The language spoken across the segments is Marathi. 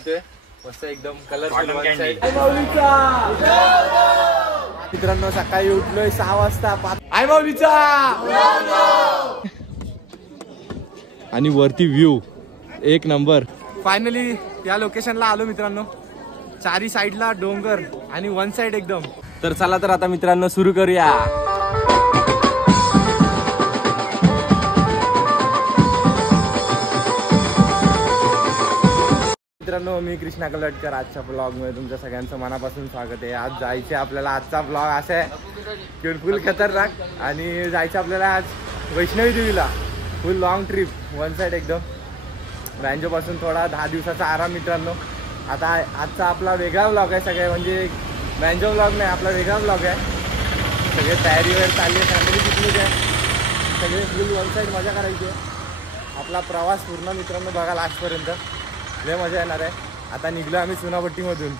जातोय मस्त एकदम कलरफुल वन साइड। मित्रांनो सकाळी उठलोय 6 वाजता आय माऊलीचा आणि वरती व्ह्यू एक नंबर। फायनली या लोकेशनला आलो मित्रांनो, चारी साईडला डोंगर आणि वन साइड एकदम। तर चला तर आता मित्रांनो सुरू करूया। मित्रांनो मी कृष्णा कलटकर, आजच्या ब्लॉग मध्ये तुमच्या सगळ्यांचं मनापासून स्वागत आहे। आज जायचे आपल्याला, आजचा ब्लॉग असा आहे फुल खतरनाक, आणि जायचं आपल्याला आज वैष्णवी देवीला, फुल लॉंग ट्रिप वन साइड एकदम। बँजो पासून थोडा 10 दिवसाचा आराम मित्रांनो। आता आजचा आपला वेगळा ब्लॉग आहे, सगळे म्हणजे बँजो ब्लॉग नाही, आपला वेगळा ब्लॉग आहे। सगळे तयारी वगैरे चालली आहे, फॅमिली पिकनिक आहे, सगळे फुल वन साइड मजा करायची आहे। आपला प्रवास पूर्ण मित्रांनो बघा लास्टपर्यंत, लय मजा येणार आहे। आता निघलो आम्ही चुनाभट्टीमधून,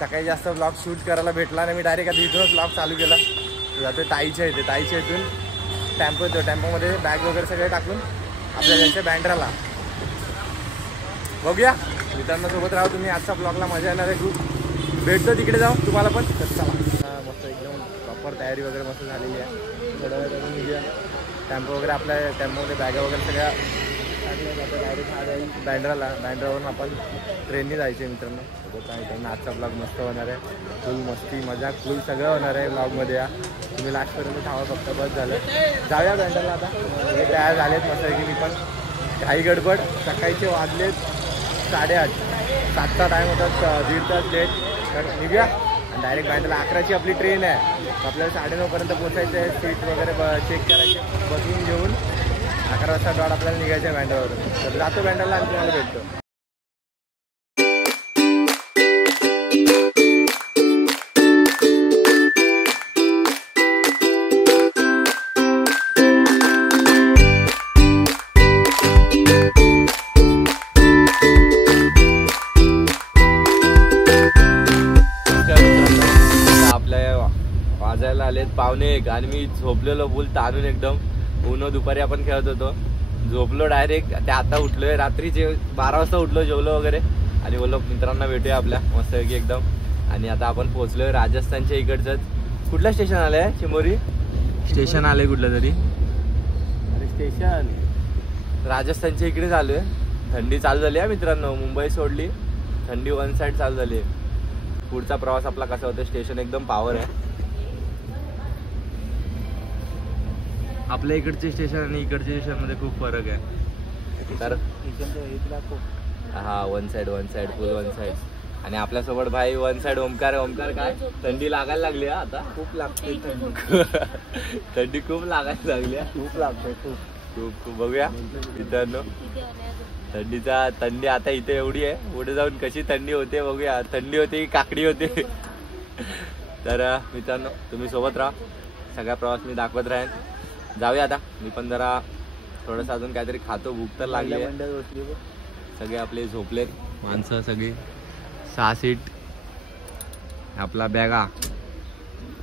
सकाळी जास्त ब्लॉग शूट करायला भेटला नाही, मी डायरेक्ट आता इथूनच ब्लॉग चालू केला। जातो ताईच्या इथे, ताईच्या इथून टेम्पो येतो, टेम्पोमध्ये बॅग वगैरे सगळे टाकून आपल्या जायचं बँड्राला। बघूया मित्रांनो, सोबत राहा तुम्ही, आजचा ब्लॉगला मजा येणार आहे खूप। भेटतो तिकडे जाऊन तुम्हाला पण। तर चला मस्त एकदम प्रॉपर तयारी वगैरे मस्त झालेली आहे। थोडं वेळ करून निघूया, टेम्पो वगैरे आपल्या टेम्पोमध्ये बॅगा वगैरे सगळ्या टाकल्या जातं, डायरेक्ट हा जाईल बँड्राला। बँड्रावरून आपण ट्रेनने जायचे मित्रांनो। सोबत आहे त्यांना, आजचा ब्लॉग मस्त होणार आहे, फुल मस्ती मजा फुल सगळं होणार आहे ब्लॉगमध्ये। या तुम्ही लास्टपर्यंत थांबा फक्त, बस झालं। जाऊया बँड्राला आता, सगळे तयार झालेत मस्त की मी पण घाई गडबड। सकाळीचे वाजलेत 8:30, 7चा टाईम होता, 1.5 तास लेट। तर निघूया आणि डायरेक्ट बँड्राला 11ची आपली ट्रेन आहे, आपल्याला 9:30पर्यंत पोचायचं आहे। सीट वगैरे चेक करायचे, बसून घेऊन 11 वाजता डॉट आपल्याला निघायचं आहे बँड्रावरून। तर जातो बँड्राला आणि तुम्हाला भेटतो। वाजायला आलेत 1:45 आणि मी झोपलेलो फुल ताणून एकदम। उन्हो दुपारी आपण खेळत होतो, झोपलो डायरेक्ट। ते आता उठलोय, रात्रीचे 12 वाजता उठलो, जेवलो वगैरे आणि बोललो मित्रांना भेटूया आपल्या मस्तपैकी एकदम। आणि आता आपण पोहोचलोय राजस्थानच्या इकडचंच। कुठलं स्टेशन आलंय? चिमोरी स्टेशन आलंय कुठलं तरी, अरे स्टेशन राजस्थानच्या इकडेच आलोय। थंडी चालू झाली आहे मित्रांनो, मुंबई सोडली, थंडी वन साइड चालू झाली आहे। पुढचा प्रवास आपला कसा होतो, स्टेशन एकदम पावर आहे। आपल्या इकडचे स्टेशन आणि इकडच्या स्टेशन मध्ये खूप फरक आहे। तर हा वन साइड फुल वन साइड। आणि आपल्यासोबत भाई वन साइड ओमकार। ओमकार काय थंडी लागायला लागली आहे आता? खूप लागते थंडी खूप लागायला लागली आहे, खूप लागते, खूप खूप। बघूया मित्रांनो थंडी आता इथे एवढी आहे, पुढे जाऊन कशी थंडी होते बघूया। थंडी होते की काकडी होते। तर मित्रांनो तुम्ही सोबत राहा, सगळा प्रवास मी दाखवत राहीन। जाऊया आता, मी पण जरा थोडंसं अजून काहीतरी खातो, भूक तर लागली आहे। सगळे आपले झोपलेत माणसं सगळी, 6 सीट आपला बॅगा।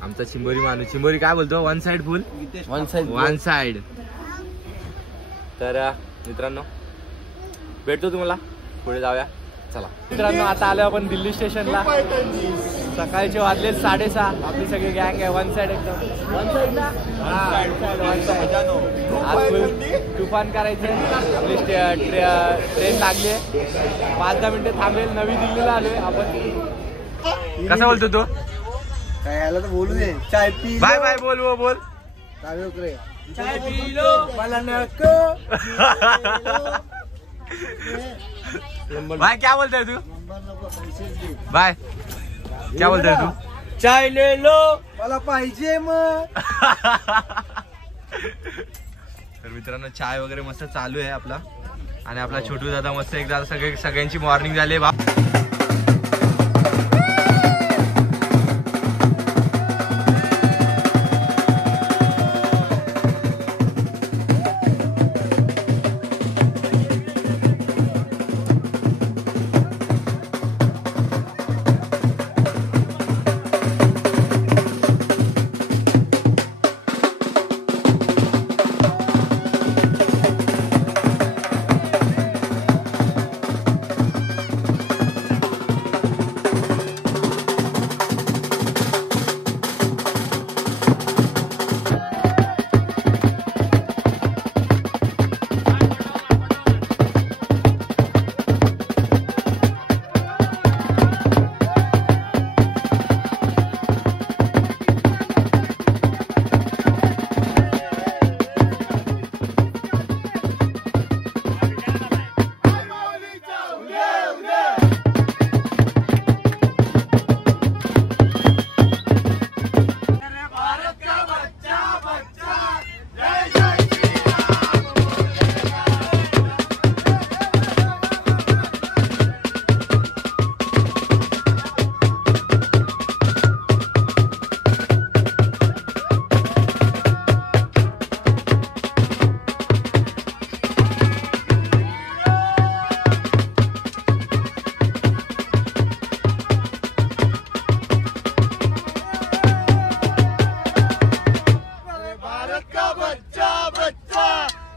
आमचा चिंबोरी माणूस, चिंबोरी काय बोलतो? वन साइड फुल वन साइड। तर मित्रांनो भेटतो तुम्हाला पुढे, जाऊया चला। मित्रांनो आता आलो आपण दिल्ली स्टेशनला, सकाळचे वाजले 6:30। आपली सगळी गँग आहे वन साइड एकदम, वन साइड ना, आज फुल तुफान करायचंय। आपली ट्रेन लागली आहे, 5-10 मिनिटं थांबेल। नवी दिल्लीला आलोय आपण। कसा बोलतो तो? काय आला तर बोलू दे, चाय पी, बाय बाय बोल, वो बोल चाय पी लो मला नको। भाई क्या बोलता है तू? बाय क्या बोलता है तू? चाय ले लो मला पाहिजे मग। तर मित्रांनो चाय वगैरे मस्त चालू आहे आपला, आणि आपला छोटू दादा मस्त एकदा सगळ्यांची मॉर्निंग झाली।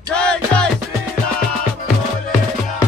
जय जय श्रीराम बोलेगा.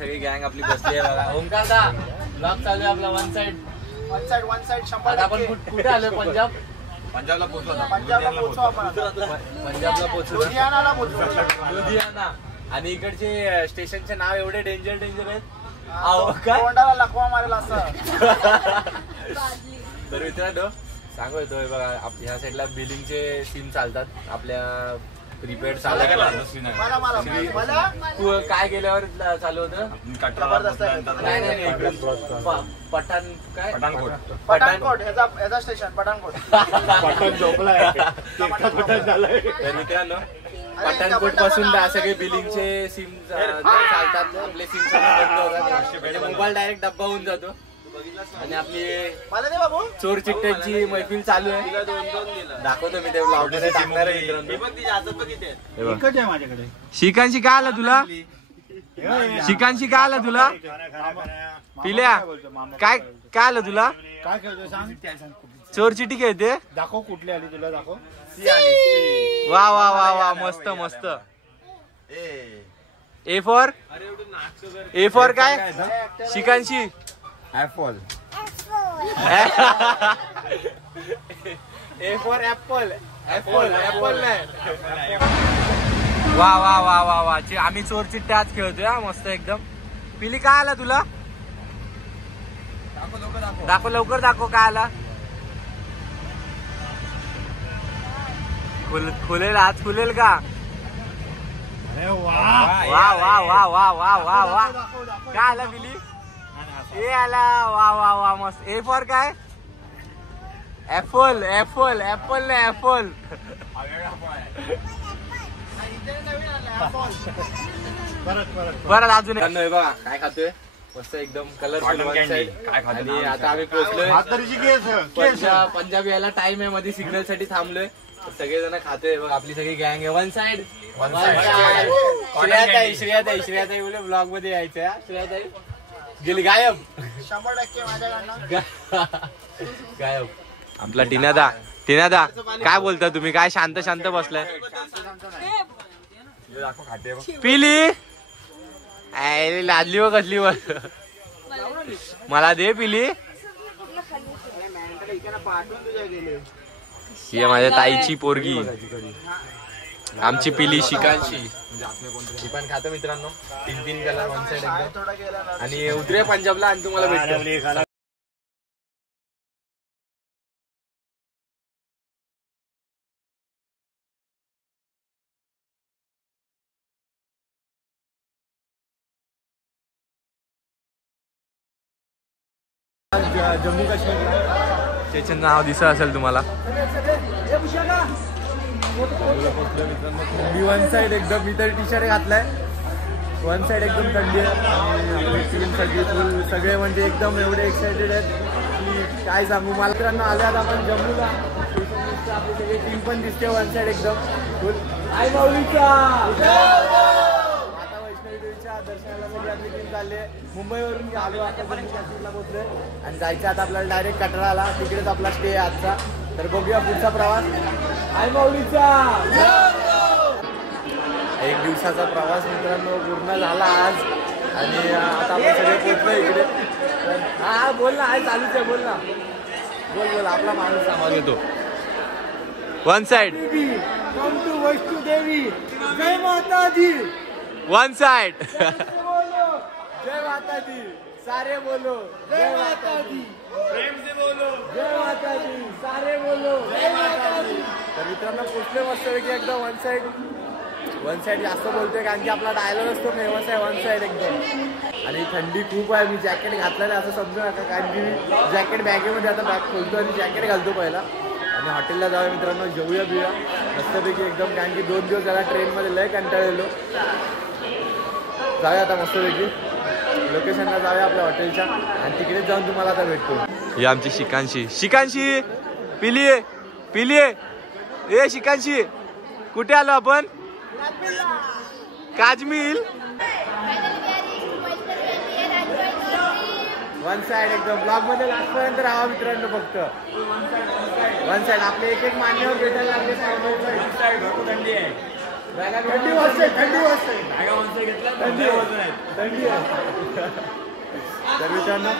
सगळी गँग आपली बसली आहे बघा. ओमकार दा ब्लॉग चालू आहे आपला वन साइड 1 आपण कुठे आलोय? पंजाबला पोहोचलो. लुधियाना. आणि इकडचे स्टेशनचे नाव एवढे डेंजर आहेत. लकवा मारेल असं. तर मित्रांनो सांगू येतोय बघा ह्या साईडला बिलिंगचे सीन चालतात आपल्या प्रीपेड चालू. काय गेल्यावर चालू होतं? पठाणकोट ह्याचा स्टेशन पठाणकोट. मित्रांनो पठाणकोट पासून सगळे बिलिंगचे सिम चालतात. आपले सिम होतात. मोबाईल डायरेक्ट डब्बा होऊन जातो. आणि आपली चोर चिट्ट्यांची मैफिल चालू आहे. दाखवतो मी ते ब्लॉग मध्ये टाकणार आहे. शिकांशी काय आलं तुला? शिकांशी काय आलं तुला? पिल्या काय काय आलं तुला? काय खेळतोय सांग. चोर चिट्टी खेळते. दाखव कुठली आली तुला दाखव. वा वा वा वा मस्त मस्त. ए फॉर काय? शिकांशी apple. A for apple. Apple नाही. वा वा वा वा वा. आम्ही चोर चिट्ट्या आज खेळतोय मस्त एकदम. पिली काय आला तुला? दाखव लवकर दाखव काय आला. खुलेल आज खुलेल का? वा वा वा वा वा वा वा. काय आला पिली? ए आला. वा वा वा मस्त. ए फॉर काय? ऍपल नाही ऍपल. परत अजून बघा काय खातोय मस्त एकदम कलरफुल. आणि आता आम्ही पोहोचलोय पंजाब यायला टाइम आहे. मध्ये सिग्नल साठी थांबलोय. सगळेजण खातोय बघ. आपली सगळी गँग आहे. One side. श्रेयाताई बोले ब्लॉग मध्ये यायचं. श्रेयाताई गेली गायब. 100% माझ्याकडनं गायब. आपला टिनादा काय बोलता तुम्ही? काय शांत शांत बसलाय? पिली लादली व कसली वर. मला दे पिली. ही माझ्या ताईची पोरगी आमची पिली शिकांशी. ती पण खातो मित्रांनो. 3 कलर वन साइड एकदम. आणि उतरे पंजाबला आणि तुम्हाला भेटतो. जम्मू काश्मीरला त्याचे नाव दिसत असेल तुम्हाला. मी वन साइड एकदम. मी तरी टी शर्ट घातलाय. वन साइड एकदम थंडी आहे. टीमसाठी फुल सगळे म्हणजे एकदम एवढे एक्सायटेड आहेत की काय सांगू. मला मित्रांनो आले आता आपण जम्मूला. आपली सगळी टीम पण दिसते वन साइड एकदम फुल. आई माऊलीचा आता वैष्णवी देवीच्या दर्शनाला सगळी आपली टीम चालली आहे. मुंबईवरून आलो आता जम्मू काश्मीरला पोहोचलोय. आणि जायचं आता आपल्याला डायरेक्ट कटराला. तिकडेच आपला स्टे आहे आजचा. तर बघूया पुढचा प्रवास. आई माऊलीचा एक दिवसाचा प्रवास मित्रांनो पूर्ण झाला आज आणि आता आपण सगळे पोहोचलो इकडे. हा बोल ना, आई चालूच आहे, बोल ना, बोल आपला माणूस आवाज येतो. One side come to Vaishno Devi. जय माता दी. वन साइड जय माता दी. सारे बोलो जय माता दी. प्रेम से बोलो जय माता दी. सारे बोलो जय माता दी. तर मित्रांनो पोचले मस्त पैकी एकदम वन साइड जास्त बोलतोय कारण की आपला डायलॉग असतो फेमस आहे वन साइड एकदम. आणि थंडी खूप आहे. मी जॅकेट घातलेलं असं समजू नका कारण की मी जॅकेट बॅगेमध्ये आता बॅग खोलतो आणि जॅकेट घालतो पहिला आणि हॉटेलला जाऊया मित्रांनो. जेवूया बिया मस्तपैकी एकदम कारण की 2 दिवस झाला ट्रेनमध्ये लय कंटाळलेलो. जाऊया आता मस्तपैकी लोकेशनला जाऊया आपल्या हॉटेलच्या आणि तिकडेच जाऊन तुम्हाला आता भेटतो. ही आमची शिकांशी पिली ए शिकांशी कुठे आलो आपण? काजमिल वन साइड एकदम ब्लॉग मध्ये लास्ट पर्यंत राहा मित्रांनो. फक्त वन साइड आपले एक मान्यवर भेटायला लागले. थंडी आहे, थंडी वाजते थंडी आहे. तर मित्रांनो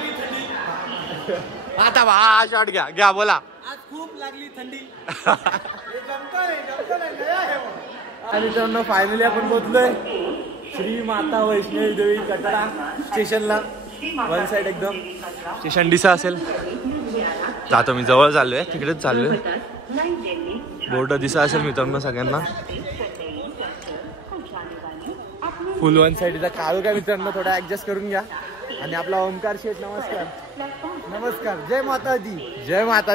आता हा शॉट घ्या बोला. आज खूप लागली थंडी. आणि मित्रांनो फायनली आपण पोहोचलोय श्री माता वैष्णवी देवी कटरा स्टेशनला. वन साइड एकदम स्टेशन दिसा असेल. जातो मी, जवळ चाललोय, तिकडेच चाललोय. बोर्ड दिसा असेल मित्रांनो सगळ्यांना. फुल वन साइडचा काळू काय मित्रांनो थोडा ऍडजस्ट करून घ्या. आणि आपला ओमकार शेठ नमस्कार. जय माता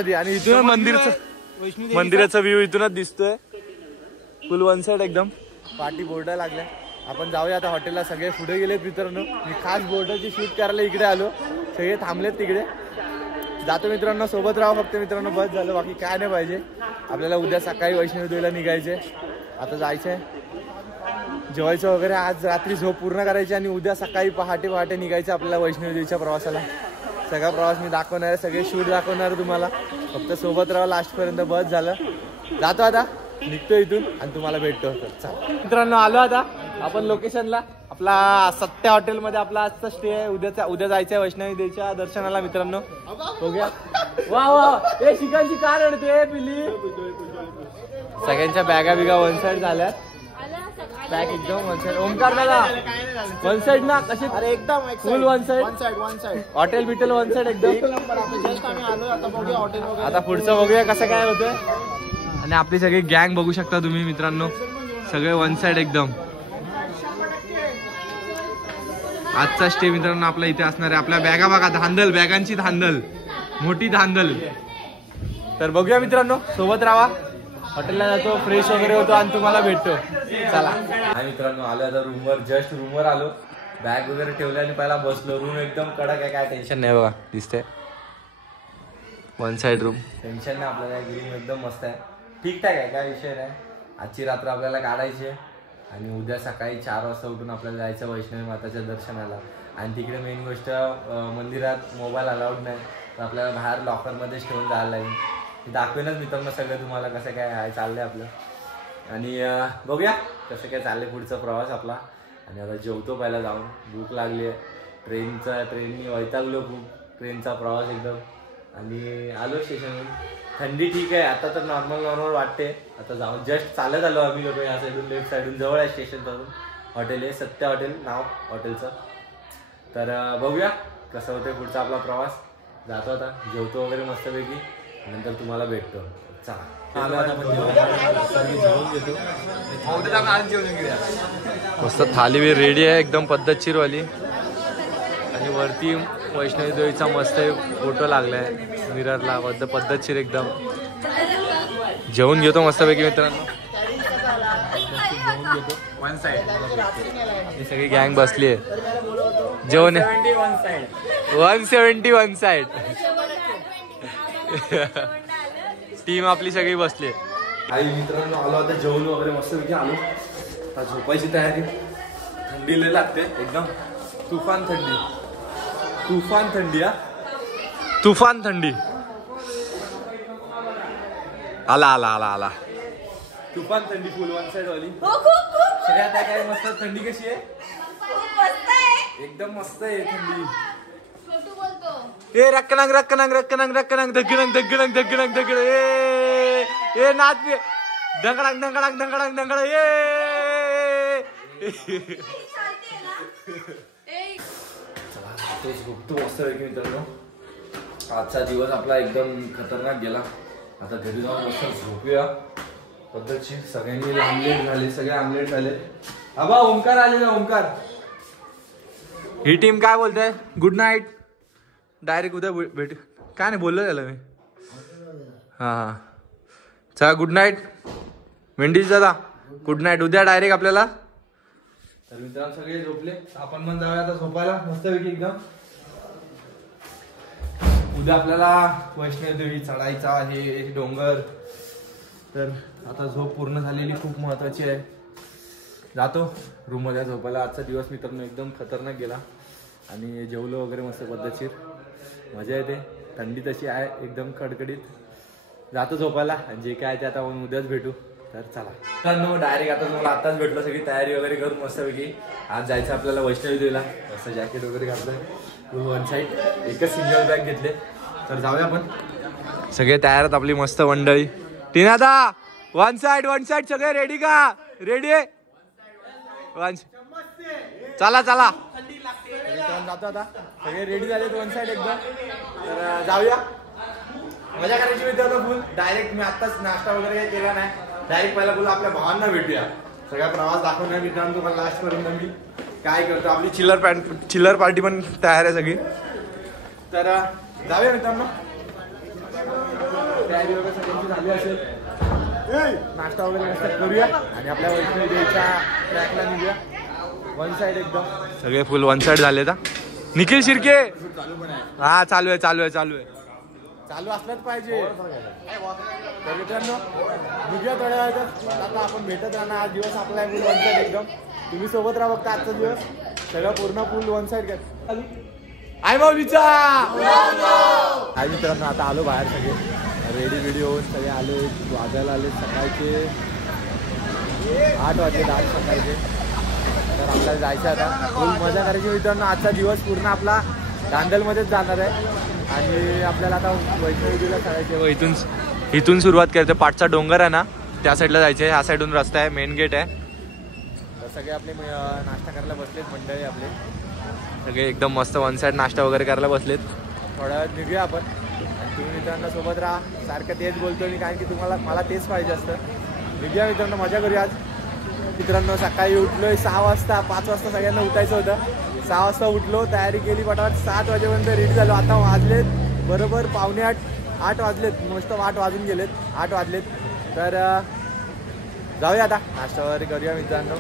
दी. आणि इथून मंदिराचा व्ह्यू इथूनच दिसतोय. फुल वन साइड एकदम. पार्टी बोर्ड लागल्या. आपण जाऊया आता हॉटेलला. सगळे पुढे गेलेत मित्रांनो. मी खास बोर्डाची शूट करायला इकडे आलो. सगळे थांबलेत तिकडे. जातो मित्रांनो, सोबत राहा फक्त मित्रांनो. बस झालं, बाकी काय नाही पाहिजे. आपल्याला उद्या सकाळी वैष्णवी देवीला निघायचे. आता जायचंय, जेवायचं वगैरे. आज रात्री झोप पूर्ण करायची आणि उद्या सकाळी पहाटे निघायचं आपल्याला वैष्णवी देवीच्या प्रवासाला. सगळा प्रवास मी दाखवणार आहे, सगळे शूट दाखवणार तुम्हाला. फक्त सोबत राहा लास्टपर्यंत. बस झालं, जातो आता, निघतो इथून आणि तुम्हाला भेटतो. चला मित्रांनो, आलो आता आपण लोकेशनला. आपला सत्या हॉटेलमध्ये आपला आजचा स्टे आहे. उद्या जायचं आहे वैष्णवी देवीच्या दर्शनाला मित्रांनो. बघूया. वा हे शिकायची कार रडते पिली. सगळ्यांच्या बॅगा बिगा वन साइड झाल्यात. बॅग एकदम वन साइड. ओमकार दादा वन साइड ना कशी? अरे एकदम full one side. One side. Hotel बिटेल वन साइड एकदम. जस्ट आम्ही आलो. आता बघूया हॉटेल वगैरे. आता पुढचं बघूया कसं काय होतंय. आणि आपली सगळी गँग बघू शकता तुम्ही मित्रांनो. सगळे वन साइड एकदम. आजचा स्टे मित्रांनो आपला इथे असणार आहे. आपल्या बॅगा बघा, धांदल, बॅगांची धांदल, मोठी धांदल. तर बघूया मित्रांनो, सोबत राहा. हॉटेलला जातो, फ्रेश वगैरे होतो आणि तुम्हाला भेटतो. चला. हा मित्रांनो, आलो आता रूमवर. जस्ट रूमवर आलो. बॅग वगैरे ठेवले आणि पहिला बसलो. रूम एकदम कडक आहे, काय टेन्शन नाही बघा. दिसतंय वन साइड रूम. टेन्शन नाही आपल्याला. रूम एकदम मस्त आहे, ठीकठाक आहे, काय विषय नाही. आजची रात्र आपल्याला काढायची आहे आणि उद्या सकाळी 4 वाजता उठून आपल्याला जायचं वैष्णवी माताच्या दर्शनाला. आणि तिकडे मेन गोष्ट मंदिरात मोबाईल अलाउड नाही, तर आपल्याला बाहेर लॉकरमध्येच ठेवून जायला लागेल. दाखवेनच मित्रांनो सगळं तुम्हाला कसं काय आहे चाललंय आपलं. आणि बघूया कसं काय चाललंय पुढचा प्रवास आपला. आणि आता जेवतो पहिला जाऊन, भूक लागली आहे. ट्रेननी वैतागलो खूप, ट्रेनचा प्रवास एकदम. आणि आलो स्टेशनवरून. थंडी ठीक आहे आता, तर नॉर्मल वाटते. आता जाऊन जस्ट चालत आलो आम्ही लोक या साईडून, लेफ्ट साईडून. जवळ आहे स्टेशनपासून हॉटेल आहे, सत्या हॉटेल नाव हॉटेलचं. तर बघूया कसं होतं पुढचा आपला प्रवास. जातो आता, जेवतो वगैरे मस्तपैकी, नंतर तुम्हाला भेटतो. चला आलो आता आपण जेवून घेतो. मस्त थाली बी रेडी आहे एकदम पद्धतशीरवाली. आणि वरती वैष्णवी देवीचा मस्त फोटो लागलाय मिररला, पद्धतशीर एकदम. जेवून घेतो मस्तपैकी मित्रांनो. वन साइड ही सगळी गँग बसली आहे. जेवण 170 वन साइड. टीम आपली सगळी बसली आहे. आई मित्रांनो आलो आता जेवण वगैरे मस्तपैकी आलो. आता झोपायची तयारी. थंडी लय लागते एकदम, तुफान थंडी. हा तुफान थंडी. आला तुफान थंडी फुल वन साइड वाली. हो खूप खूप श्रेया ताई काय मस्त. थंडी कशी आहे? खूप मस्त आहे. एकदम मस्त आहे थंडी. छोटू बोलतो. ए रक्कनांग रक्कनांग रक्कनांग रक्कनांग दगडंग दगडंग दगडंग दगड. ए नाच बे. दंगडांग दंगडांग दंगडांग दंगड. तोच झोपतो मस्त पैकी मित्रांनो. आजचा दिवस आपला एकदम खतरनाक गेला. आता घरी जाऊन मस्त झोपूया पद्धतशीर. सगळ्यांनी आमलेट झाले. सगळे आमलेट झाले. आबा ओमकार आलेला. ओमकार ही टीम काय बोलते? Good night. डायरेक्ट उद्या भेट. काय नाही बोललो त्याला मी. हां चला गुड नाईट. मेंढीज दादा गुड नाईट. उद्या डायरेक्ट आपल्याला. तर मित्रांनो सगळे झोपले. आपण पण जाऊया आता झोपायला मस्तपैकी एकदम. उद्या आपल्याला वैष्णोदेवी चढायचा आहे डोंगर. तर आता झोप पूर्ण झालेली खूप महत्वाची आहे. जातो रूममध्ये झोपायला. आजचा दिवस मित्रांनो एकदम खतरनाक गेला. आणि जेवलो वगैरे मस्त पद्धतशीर. मजा येते. थंडी तशी आहे एकदम कडकडीत. जातो झोपायला. आणि जे काय ते आता उद्याच भेटू. तर चला मित्रांनो डायरेक्ट आता तुम्हाला आताच भेटलो. सगळी तयारी वगैरे करून मस्तपैकी आज जायचं आपल्याला वैष्णोदेवीला. मस्त जॅकेट वगैरे घातलं. फुल वन साईड. एकच सिंगल बॅग घेतले. तर जाऊया आपण. सगळे तयार आहेत आपली मस्त मंडळी. टीना दा वन साईड सगळे रेडी का? रेडी आहे. चला चला जातो आता. सगळे रेडी झाले वन साईड एकदम. तर जाऊया. मजा करायची मित्रांनो फुल. डायरेक्ट मी आत्ताच नाश्ता वगैरे केला नाही. डायरेक्ट पहिला बोल आपल्या भावांना भेटूया. सगळा प्रवास दाखवणार मित्रांनो तुम्हाला लास्ट करून. मी काय करतो आपली चिल्लर पार्टी पण तयार आहे सगळी. तर जाऊया मित्रांनो. तयारी वगैरे सगळ्यांची झाली असेल. नाश्ता वगैरे मस्त करूया आणि आपल्या वैष्णोदेवीच्या ट्रॅकला निघूया. वन साइड एकदम सगळे फुल वन साइड झाले. निखिल शिर्के हा चालू आहे चालू आहे चालू आहे. चालू असलंच पाहिजे. तर मित्रांनो निघूया थोड्या वेळातच. आता आपण भेटत राहणार. आज दिवस आपला आहे फुल वन साइड एकदम. तुम्ही सोबत राहा फक्त आजचा दिवस. सगळं पूर्ण फुल वन साइड कर. आय माऊलीचा आई मित्रांनो आता आलो बाहेर. सगळे रेडी व्हिडिओ होऊन सगळे आले. वाजायला आले. सकाळचे 8 वाजले. 8 सकाळचे. तर आपल्याला जायचं आता. फुल मजा करायची मित्रांनो. आजचा दिवस पूर्ण आपला दांडलमध्येच जाणार आहे. आणि आपल्याला आता वैष्णोदेवीला चढायचं. इथून सुरुवात करते. पाठचा डोंगर आहे ना त्या साईडला जायचं आहे. ह्या साईडून रस्ता आहे. मेन गेट आहे. तर सगळे आपले नाश्ता करायला बसलेत मंडळी आपले. सगळे एकदम मस्त वन साईड नाश्ता वगैरे करायला बसलेत. थोड्या वेळात निघूया आपण. आणि तुम्ही मित्रांनो सोबत राहा. सारखं तेच बोलतो मी कारण की तुम्हाला मला तेच पाहिजे असतं. निघूया मित्रांनो. मजा करूया आज. मित्रांनो सकाळी उठलोय 6 वाजता. 5 वाजता सगळ्यांना उठायचं होतं. 6 वाजता उठलो. तयारी केली पटापट. 7 वाजेपर्यंत रेडी झालो. आता वाजलेत बरोबर 7:45 8 वाजलेत. मस्त 8 वाजून गेलेत. 8 वाजलेत. तर जाऊया आता. नाश्ता वगैरे करूया मित्रांनो.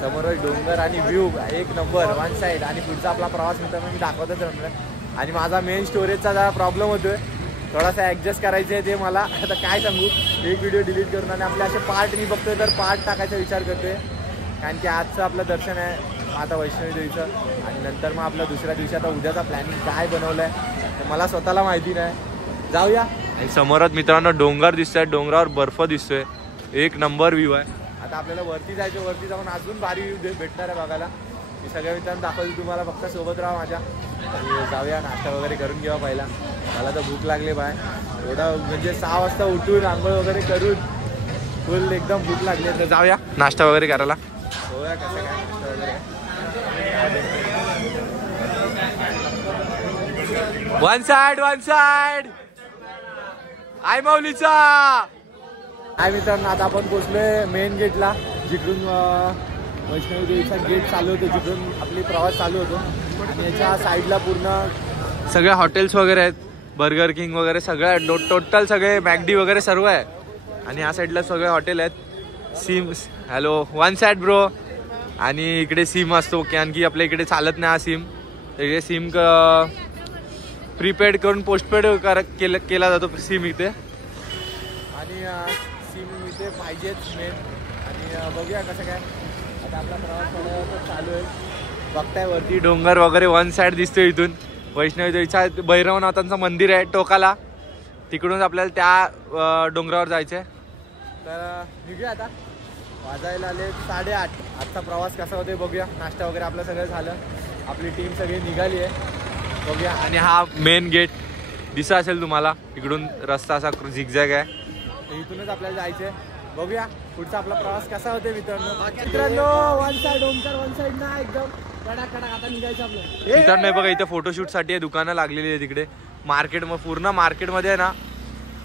समोर डोंगर आणि व्ह्यू एक नंबर वन साईड. आणि पुढचा आपला प्रवास मित्रांनो मी दाखवतच राहणार. आणि माझा मेन स्टोरेजचा जरा प्रॉब्लेम होतोय. थोडासा ॲडजस्ट करायचं आहे ते मला. आता काय सांगू. एक व्हिडिओ डिलीट करून आणि आपले असे पार्ट मी बघतोय तर पार्ट टाकायचा विचार करतोय. कारण की आजचं आपलं दर्शन आहे आता वैष्णोदेवीचं. आणि नंतर मग आपलं दुसऱ्या दिवशी आता उद्याचा प्लॅनिंग काय बनवलं आहे तर मला स्वतःला माहिती नाही. जाऊया. आणि समोरात मित्रांनो डोंगर दिसतोय. डोंगरावर बर्फ दिसतोय. एक नंबर व्ह्यू आहे. आता आपल्याला वरती जायचं. वरती जाऊन अजून भारी व्ह्यू भेटणार आहे बघायला. मी सगळ्या मित्रांनो दाखवतो तुम्हाला. फक्त सोबत राहा माझ्या. आणि जाऊया. नाश्ता वगैरे करून घेऊया पहिला. मला तर भूक लागली बाय. एवढं म्हणजे 6 वाजता उठून आंघोळ वगैरे करून फुल एकदम भूक लागली. तर जाऊया नाश्ता वगैरे करायला. होऊया कसं काय नाश्ता वगैरे. वन साइड आय माऊलीचा. आय मित्रांनो आता आपण पोचलोय मेन गेटला. जिकडून वैष्णोदेवीचा गेट चालू होतो. जिकडून आपली प्रवास चालू होतो. आणि याच्या साईडला पूर्ण सगळे हॉटेल्स वगैरे आहेत. बर्गर किंग वगैरे सगळं टोटल सगळे मॅकडी वगैरे सर्व आहे. आणि या साईडला सगळे हॉटेल आहेत. SIM hello one side bro. आणि इकडे सिम असतो कारण की आपल्या इकडे चालत नाही हा सिम. इकडे सिम प्रीपेड करून पोस्टपेड केला जातो सिम इथे. आणि सिम इथे पाहिजेच मेन. आणि बघूया कसं काय. आता आपला प्रवास चालू आहे. बघताय वरती डोंगर वगैरे वन साईड दिसतोय. इथून वैष्णोदेवीचा भैरवनाथांचं मंदिर आहे टोकाला. तिकडून आपल्याला त्या डोंगरावर जायचं आहे. तर निघूया आता. वाजायला आले 8:30. आजचा प्रवास कसा होते बघूया. नाश्ता वगैरे आपलं सगळं झालं. आपली टीम सगळी निघाली आहे बघूया. आणि हा मेन गेट दिसा असेल तुम्हाला. इकडून रस्ता असा झिगझॅग आहे. इथूनच आपल्याला जायचंय. बघूया पुढचा आपला प्रवास कसा होते मित्रांनो. One side Omkar, one side ना एकदम कडक कडक. आता निघायचं आपलं. मित्रांनो बघा इथे फोटोशूट साठी दुकानं लागलेली आहे तिकडे. मार्केट मग पूर्ण मार्केटमध्ये आहे ना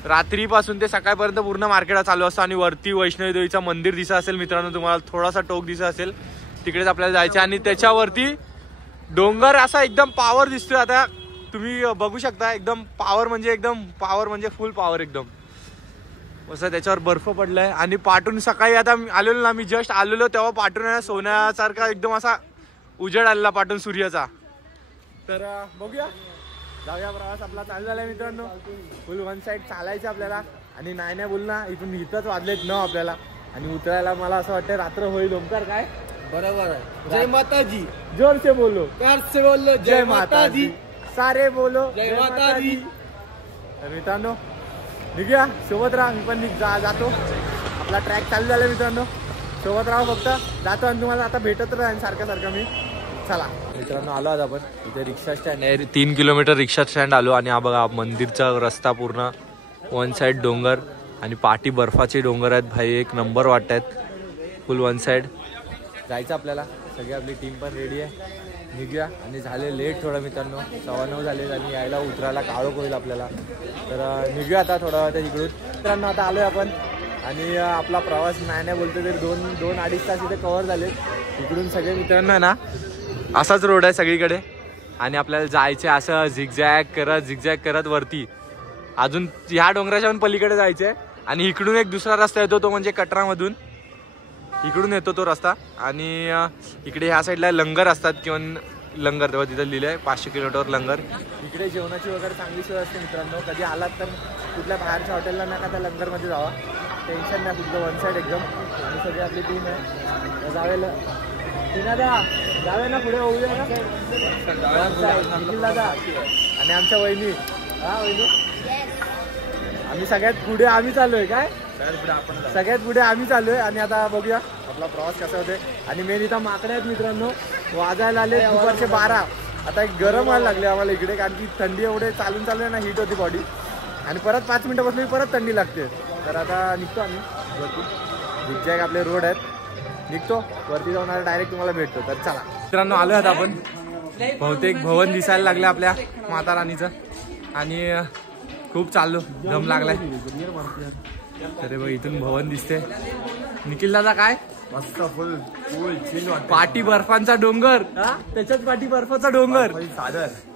रात्रीपासून ते सकाळपर्यंत पूर्ण मार्केट चालू असतं. आणि वरती वैष्णवी देवीचं मंदिर दिसत असेल मित्रांनो तुम्हाला. थोडासा टोक दिसत असेल तिकडेच आपल्याला जायचं. आणि त्याच्यावरती डोंगर असा एकदम पावर दिसतोय. आता तुम्ही बघू शकता एकदम पावर म्हणजे फुल पावर एकदम. असं त्याच्यावर बर्फ पडलाय. आणि पाटून सकाळी आता आलेलो ना, मी जस्ट आलेलो तेव्हा पाटून सोन्यासारखा एकदम असा उजेड आलेला पाटून सूर्याचा. तर बघूया जाऊया. प्रवास आपला चालू झालाय मित्रांनो. फुल वन साइड चालायचं आपल्याला. आणि नाही बोल ना इथून इथंच वाजलेत 9 आपल्याला. आणि उतरायला मला असं वाटतं रात्र होईल. ओमकार काय बरोबर आहे. जय माताजी. जोर से बोलो. प्यार से बोलो. जय माताजी. सारे बोलो जय माताजी. तर मित्रांनो निघूया. सोबत राहा. मी पण जातो. आपला ट्रॅक चालू झाला मित्रांनो. सोबत राहा फक्त. जातो आणि तुम्हाला आता भेटत राहील सारखं मी. चला मित्रांनो आलो आता आपण इथे रिक्षा स्टँड आहे. 3 किलोमीटर रिक्षा स्टँड आलो. आणि हा बघा मंदिरचा रस्ता पूर्ण वन साइड डोंगर आणि पाठी बर्फाचे डोंगर आहेत भाई. एक नंबर वाटत आहेत फुल वन साइड. जायचं आपल्याला. सगळी आपली टीम पण रेडी आहे. निघूया. आणि झाले लेट थोडं मित्रांनो. 9:15 झाले. आणि यायला उतरायला काळोख होईल आपल्याला. तर निघूया आता थोडा वेळ इकडून. मित्रांनो आता आलोय आपण. आणि आपला प्रवास नाही बोलतो तरी 2-2.5 तास इथे कव्हर झाले. इकडून सगळे मित्रांनो ना असाच रोड आहे सगळीकडे. आणि आपल्याला जायचे असं झिगझॅग करत वरती अजून ह्या डोंगराच्या पण पलीकडे जायचंय. आणि इकडून एक दुसरा रस्ता येतो तो म्हणजे कटरामधून इकडून येतो तो रस्ता. आणि इकडे ह्या साईडला लंगर असतात किंवा लंगर तेव्हा तिथं लिहिलं आहे 500 किलोमीटरवर लंगर. इकडे जेवणाची वगैरे चांगली सोय असते मित्रांनो. कधी आलात तर कुठल्या बाहेरच्या हॉटेलला नका त्या लंगरमध्ये जावा. टेन्शन नाही तुझं वन साईड एकदम. आणि सगळी आपली टीम आहे. जाऊया ना पुढे होऊया ना वन साईड निखिलदादा आणि आमच्या वहिनी. हा वहिनी आम्ही सगळ्यात पुढे आम्ही चाललोय. काय सगळ्यात पुढे आम्ही चाललोय. आणि आता बघूया आपला प्रवास कसा होते. आणि मेन इथं माकडे आहेत मित्रांनो. वाजायला आले दुपारचे 12. आता एक गरम व्हायला लागले आम्हाला इकडे. कारण की थंडी एवढे चालून ना हीट होती बॉडी. आणि परत 5 मिनिटं बसली परत थंडी लागते. तर आता निघतो आम्ही वरती. झिगझॅग आपले रोड आहेत. निघतो वरती जाऊन आता डायरेक्ट तुम्हाला भेटतो. तर चला मित्रांनो आलोय आता आपण. बहुतेक भवन दिसायला लागले आपल्या माता राणीचं. आणि खूप चाललो दम लागलाय. अरे बघ इथून भवन दिसते. निखिल दादा काय मस्त फुल पाठी बर्फांचा डोंगर. त्याच्यात पाठी बर्फाचा डोंगर.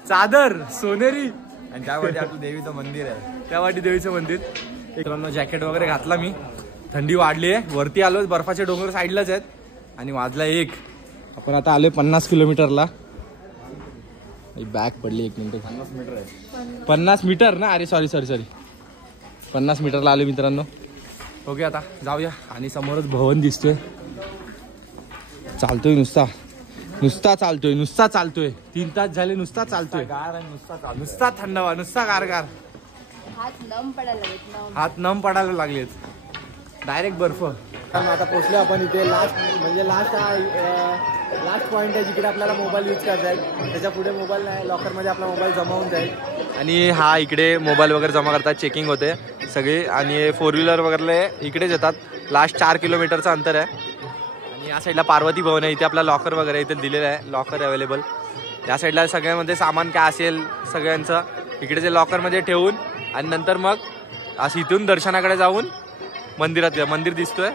चादर सोनेरी. आणि त्यामध्ये आपलं देवीचं मंदिर आहे. त्या वाटी देवीचं मंदिर. मित्रांनो जॅकेट वगैरे घातला मी. थंडी वाढली आहे. वरती आलो. बर्फाचे डोंगर साईडलाच आहेत. आणि वाजला 1. आपण आता आलोय 50 किलोमीटरला. बॅग पडली 1 मिनिट. 50 मीटर आहे. 50 मीटर ना. अरे सॉरी 50 मीटरला आलो मित्रांनो. ओके आता जाऊया. आणि समोरच भवन दिसतोय. चालतोय नुसता चालतोय 3 तास झाले नुसता चालतोय. गार आणि नुसता थंडावा नुसता गारगार. हात नम पडायला लागलेत. डायरेक्ट बर्फ. आता पोहोचलो आपण इथे. लास्ट पॉईंट आहे जिकडे आपल्याला मोबाईल यूज करता येईल. त्याच्या पुढे मोबाईल नाही. लॉकरमध्ये आपला मोबाईल जमा होऊन जाईल. आणि हा इकडे मोबाईल वगैरे जमा करतात. चेकिंग होते सगळे. आणि 4 व्हीलर वगैरे इकडेच येतात. लास्ट 4 किलोमीटरचं अंतर आहे. आणि या साईडला पार्वती भवन आहे. इथे आपला लॉकर वगैरे इथे दिलेलं आहे. Locker available. या साईडला सगळ्यामध्ये सामान काय असेल सगळ्यांचं इकडे जे लॉकरमध्ये ठेवून. आणि नंतर मग असं इथून दर्शनाकडे जाऊन मंदिर दिसतोय.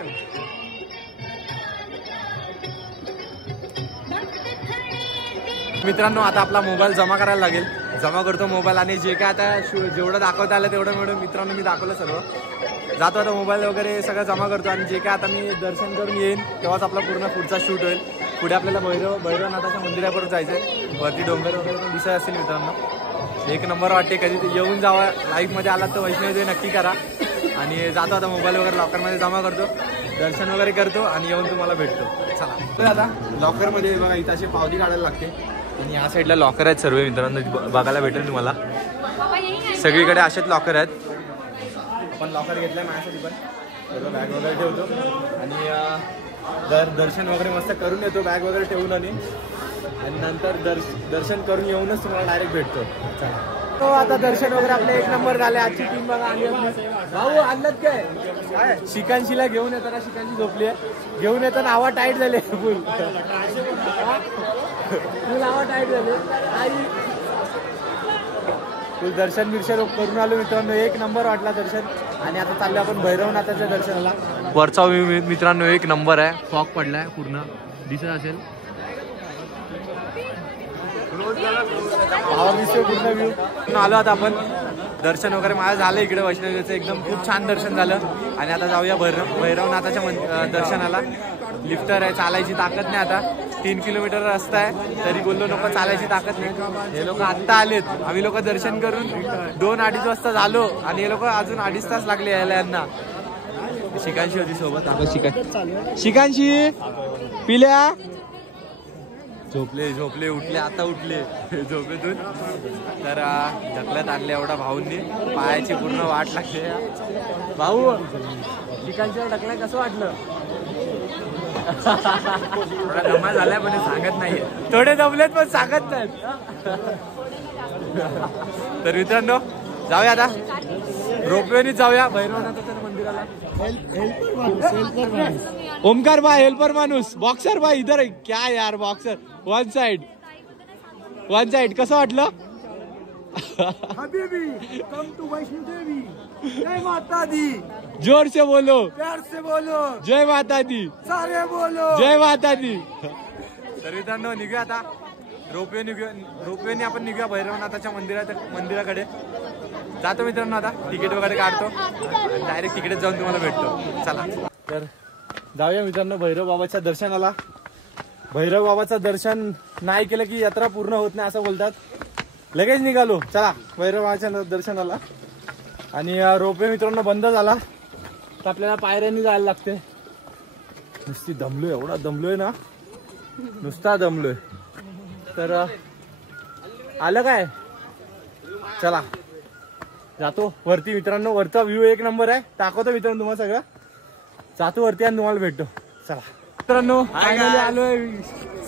मित्रांनो आता आपला मोबाईल जमा करायला लागेल. जमा करतो मोबाईल. आणि जे काय आता जेवढं दाखवता आलं तेवढं मित्रांनो मी दाखवलं सर्व. जातो आता मोबाईल वगैरे सगळं जमा करतो. आणि जे काय आता मी दर्शन करून येईन तेव्हाच आपला पूर्ण पुढचा शूट होईल. पुढे आपल्याला भैरवनाथाच्या मंदिरापर्यंत जायचंय. वरती डोंगर वगैरे पण दिसत असतील मित्रांनो. एक नंबर वाटते. कधी येऊन जावा. लाईफमध्ये आलात तर वैष्णवी देवी नक्की करा. आणि जातो आता मोबाईल वगैरे लॉकरमध्ये जमा करतो. दर्शन वगैरे करतो आणि येऊन तुम्हाला भेटतो. चला तर आता लॉकरमध्ये बघा इथं अशी पावती काढायला लागते. आणि या साईडला लॉकर आहेत सर्व मित्रांनो. बघायला भेटेल तुम्हाला. सगळीकडे असेच लॉकर आहेत. आपण लॉकर घेतलाय माझ्यासाठी पण. सर्व बॅग वगैरे ठेवतो आणि दर्शन वगैरे मस्त करून येतो बॅग वगैरे ठेवून आणि नंतर दर्शन करून येऊनच तुम्हाला डायरेक्ट भेटतो. तो आता दर्शन वगैरे आपले 1 नंबर झाले. आजची टीम बघा आणि भाऊ आणलं काय शिकांशीला घेऊन येताना शिकांशी झोपली आहे. घेऊन येताना हवा टाईट झाले फुल हवा टाईट झाले. फुल दर्शन बिर्शन करून आलो मित्रांनो. 1 नंबर वाटला दर्शन. आणि आता चाललो आपण भैरवनाथाच्या दर्शनाला. वरचा व्ह्यू मित्रांनो 1 नंबर आहे. फॉग पडलाय पूर्ण दिसत असेल. पूर्ण व्ह्यू आलो. आता आपण दर्शन वगैरे माझं झालं इकडे वैष्णवीचं एकदम खूप छान दर्शन झालं. आणि आता जाऊया भैरवनाथाच्या दर्शनाला. लिफ्टर आहे, चालायची ताकद नाही. आता 3 किलोमीटर रस्ता आहे तरी बोललो नको चालायची ताकद नाही. हे लोक आत्ता आलेत. आम्ही लोक दर्शन करून 2-2:30 वाजता झालो आणि हे लोक अजून 2.5 तास लागले यायला यांना. शिकांशी होती सोबत. शिकांशी पिल्या झोपले उठले आता उठले झोपेतून. तर ढकलत आणले एवढा भाऊंनी. पायाची पूर्ण वाट लागली. भाऊ शिकांशीवर ढकलाय कसं वाटलं? थोडा दमा झालाय पण सांगत नाहीये. थोडे दमलेत पण सांगत नाहीत. तर मित्रांनो जाऊया आता रोपवेनी जाऊया भैरवनाथाच्या मंदिराला. ओमकार भाई हेल्पर माणूस. बॉक्सर भाई इधर क्या यार बॉक्सर वन साइड कसं वाटलं? कम टू वैष्णो देवी. जय माता दी. जोर से बोलो, प्यार से बोलो. जय माता दी. सारे बोलो जय माता दी. तर मित्रांनो निघूया आता रोपवेने आपण निघूया भैरवनाथाच्या मंदिराकडे जातो मित्रांनो. आता तिकीट वगैरे काढतो डायरेक्ट तिकडेच जाऊन तुम्हाला भेटतो. चला तर जाऊया मित्रांनो भैरव बाबाच्या दर्शनाला. भैरव बाबाचं दर्शन नाही केलं की यात्रा पूर्ण होत नाही असं बोलतात. लगेच निघालो चला भैरव बाबाच्या दर्शनाला. आणि रोपवे मित्रांनो बंद झाला तर आपल्याला पायऱ्यांनी जायला लागते. नुसती दमलोय, एवढा दमलोय ना, नुसता दमलोय. तर आलं काय, चला जातो वरती मित्रांनो. वरचा व्ह्यू 1 नंबर आहे. दाखवतो मित्रांनो तुम्हाला सगळं. जातो वरती आणि तुम्हाला भेटतो. चला मित्रांनो फायनली आलोय.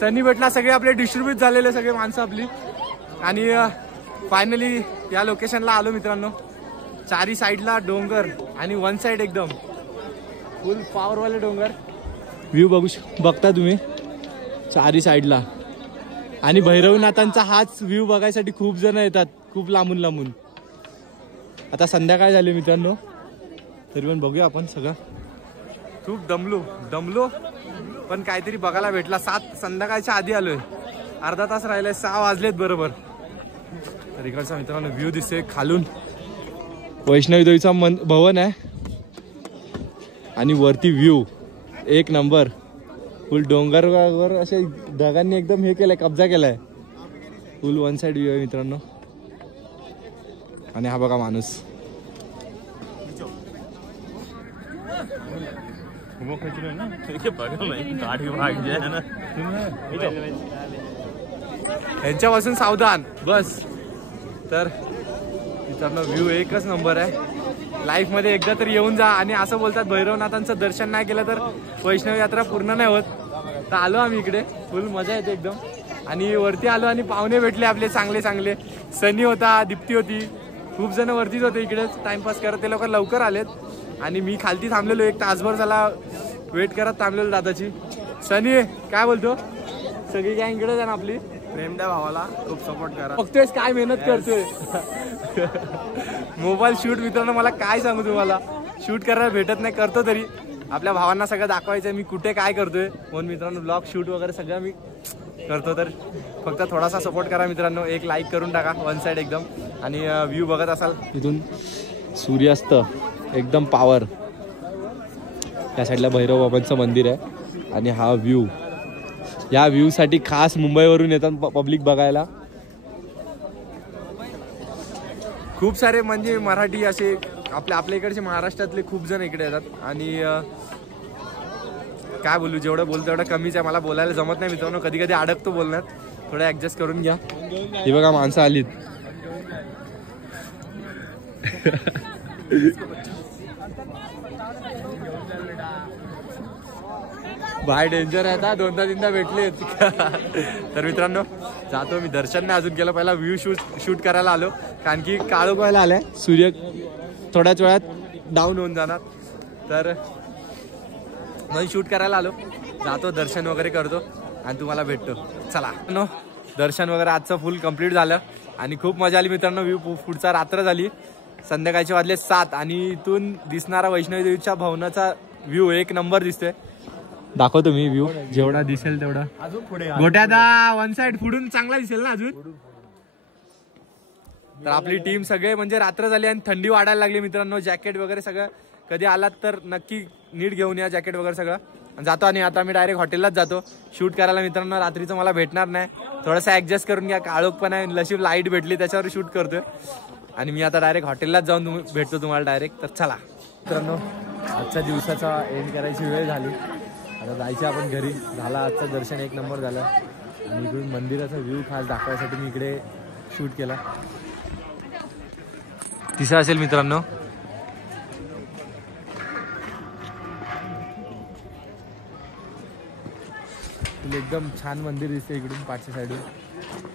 सनी भेटला. सगळे आपले डिस्ट्रीब्यूट झालेले सगळे माणसं आपली. आणि फायनली या लोकेशनला आलो मित्रांनो. 4ही साईडला डोंगर आणि 1 साइड एकदम फुल पॉवरवाले डोंगर. व्ह्यू बघता तुम्ही 4ही साईडला. आणि भैरवनाथांचा हाच व्ह्यू बघायसाठी खूप जण येतात, खूप लांबून. आता संध्याकाळ झाली मित्रांनो तरी पण बघूया आपण सगळं. खूप दमलो पण काहीतरी बघायला भेटला. 7 संध्याकाळच्या आधी आलोय. अर्धा तास राहिलाय. 6 वाजलेत बरोबर. तर इकडचा मित्रांनो व्ह्यू दिसतोय खालून. वैष्णवी देवीचा भवन आहे आणि वरती व्ह्यू 1 नंबर. फुल डोंगरावर असे ढगांनी एकदम हे केलंय, कब्जा केलाय. फुल 1 साइड व्ह्यू आहे मित्रांनो. आणि हा बघा माणूस. यांच्यापासून सावधान बस. तर मित्रांनो व्ह्यू 1च नंबर आहे. लाईफ मध्ये एकदा तरी येऊन जा. आणि असं बोलतात भैरवनाथांचं दर्शन नाही केलं तर वैष्णव यात्रा पूर्ण नाही होत. तर आलो आम्ही इकडे. फुल मजा येते एकदम. आणि वरती आलो आणि पाहुणे भेटले आपले चांगले. सनी होता, दीप्ती होती, खूप जण वरतीच होते इकडेच टाइमपास करत. ते लोक लवकर आलेत आणि मी खालती थांबलेलो. 1 तासभर झाला वेट करत थांबलेलो दादाची. सनी काय बोलतो? सगळी गँग इकडेच आहे ना आपली. प्रेम द्या भावाला, खूप सपोर्ट करा. बघतोयस काय मेहनत करतोय. मोबाईल शूट मित्रांनो मला काय सांगू तुम्हाला, शूट करायला भेटत नाही. करतो तरी आपल्या भावांना सगळं दाखवायचं मी कुठे काय करतोय. म्हणून मित्रांनो ब्लॉग शूट वगैरे सगळं मी करतो. तर फक्त थोडासा सपोर्ट करा मित्रांनो. 1 लाईक करून टाका 1 साइड एकदम. आणि व्ह्यू बघत असाल तिथून सूर्यास्त एकदम पावर. त्या साईडला भैरव बाबांचं मंदिर आहे. आणि हा व्ह्यू, या व्ह्यू साठी खास मुंबईवरून येतात पब्लिक बघायला. खूप सारे म्हणजे मराठी असे आपल्या इकडचे महाराष्ट्रातले खूप जण इकडे येतात. आणि काय बोलू, जेवढं बोलतो तेवढं कमीच आहे. मला बोलायला जमत नाही मित्रांनो. कधी अडकतो बोलण्यात. थोडं ऍडजस्ट करून घ्या. हे बघा माणसं आलीत. बाय डेंजर आहे आता, 2दा-3दा भेटले. तर मित्रांनो जातो मी. दर्शन नाही अजून केलं, पहिला व्ह्यू शूट करायला आलो कारण की काळोख व्हायला आलाय, सूर्य थोड्याच वेळात डाऊन होऊन जाणार. तर म्हणून शूट करायला आलो. जातो, दर्शन वगैरे करतो आणि तुम्हाला भेटतो. चला नो, दर्शन वगैरे आजचं फुल कंप्लीट झालं आणि खूप मजा आली मित्रांनो. व्ह्यू पुढचा रात्र झाली, संध्याकाळचे वाजले 7 आणि इथून दिसणारा वैष्णवी देवीच्या भवनाचा व्ह्यू एक नंबर दिसतोय. दाखवतो मी व्ह्यू जेवढा दिसेल तेवढा. अजून पुढे गोट्यादा वन साइड पुढून चांगला दिसेल ना अजून. तर आपली टीम सगळे म्हणजे रात्र झाली आणि थंडी वाढायला लागली मित्रांनो. जॅकेट वगैरे सगळं, कधी आलात तर नक्की नीट घेऊन या जॅकेट वगैरे सगळं. जातो आणि आता मी डायरेक्ट हॉटेललाच जातो शूट करायला मित्रांनो. रात्रीचं मला भेटणार नाही, थोडंसं ऍडजस्ट करून घ्या. काळोख पण आहे, नशीब लाईट भेटली त्याच्यावर शूट करतोय. आणि मी आता डायरेक्ट हॉटेललाच जाऊन भेटतो तुम्हाला डायरेक्ट. तर चला मित्रांनो, आजच्या दिवसाचा एंड करायची वेळ झाली. आता जायचं आपण घरी. झाला आजचं दर्शन एक नंबर झालं आणि इकडून मंदिराचा व्ह्यू खास दाखवायसाठी मी इकडे शूट केला. तिसरा असेल मित्रांनो. एकदम छान मंदिर दिसते इकडून पाठच्या साईडून.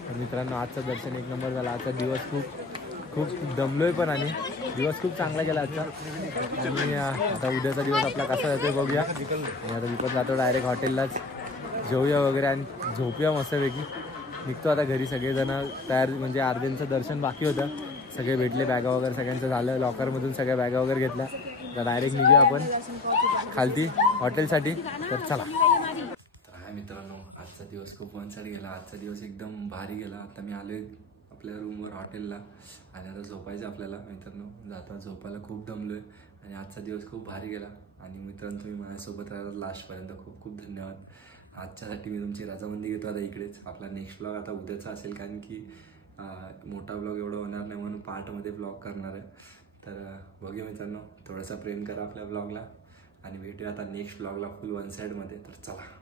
तर मित्रांनो आजचं दर्शन एक नंबर झाला. आजचा दिवस खूप दमलोय पण आणि दिवस खूप चांगला गेला आजचा. आणि आता उद्याचा दिवस आपला कसा जातोय बघूया. आणि आता मी पण जातो डायरेक्ट हॉटेललाच, जेवूया वगैरे आणि झोपूया मस्तपैकी. निघतो आता घरी. सगळेजण तयार, म्हणजे अर्ध्यांचं दर्शन बाकी होतं, सगळे भेटले. बॅगा वगैरे सगळ्यांचं झालं, लॉकरमधून सगळ्या बॅगा वगैरे घेतल्या. तर डायरेक्ट निघूया आपण खालती हॉटेलसाठी. तर चला. मित्रांनो आजचा दिवस खूप वन साईड गेला. आजचा दिवस एकदम भारी गेला. आता मी आलोय आपल्या रूमवर हॉटेलला आणि आता झोपायचं आपल्याला मित्रांनो. जाता झोपायला खूप दमलोय आणि आजचा दिवस खूप भारी गेला. आणि मित्रांनो तुम्ही माझ्यासोबत राहिला लास्टपर्यंत, खूप खूप धन्यवाद. आजच्यासाठी मी तुमची रजामंदी घेतो आता इकडेच. आपला नेक्स्ट ब्लॉग आता उद्याचा असेल कारण की मोठा ब्लॉग एवढा होणार नाही म्हणून पार्टमध्ये ब्लॉग करणार आहे. तर बघूया मित्रांनो, थोडंसं प्रेम करा आपल्या ब्लॉगला आणि भेटूया आता नेक्स्ट ब्लॉगला फुल वन साईडमध्ये. तर चला.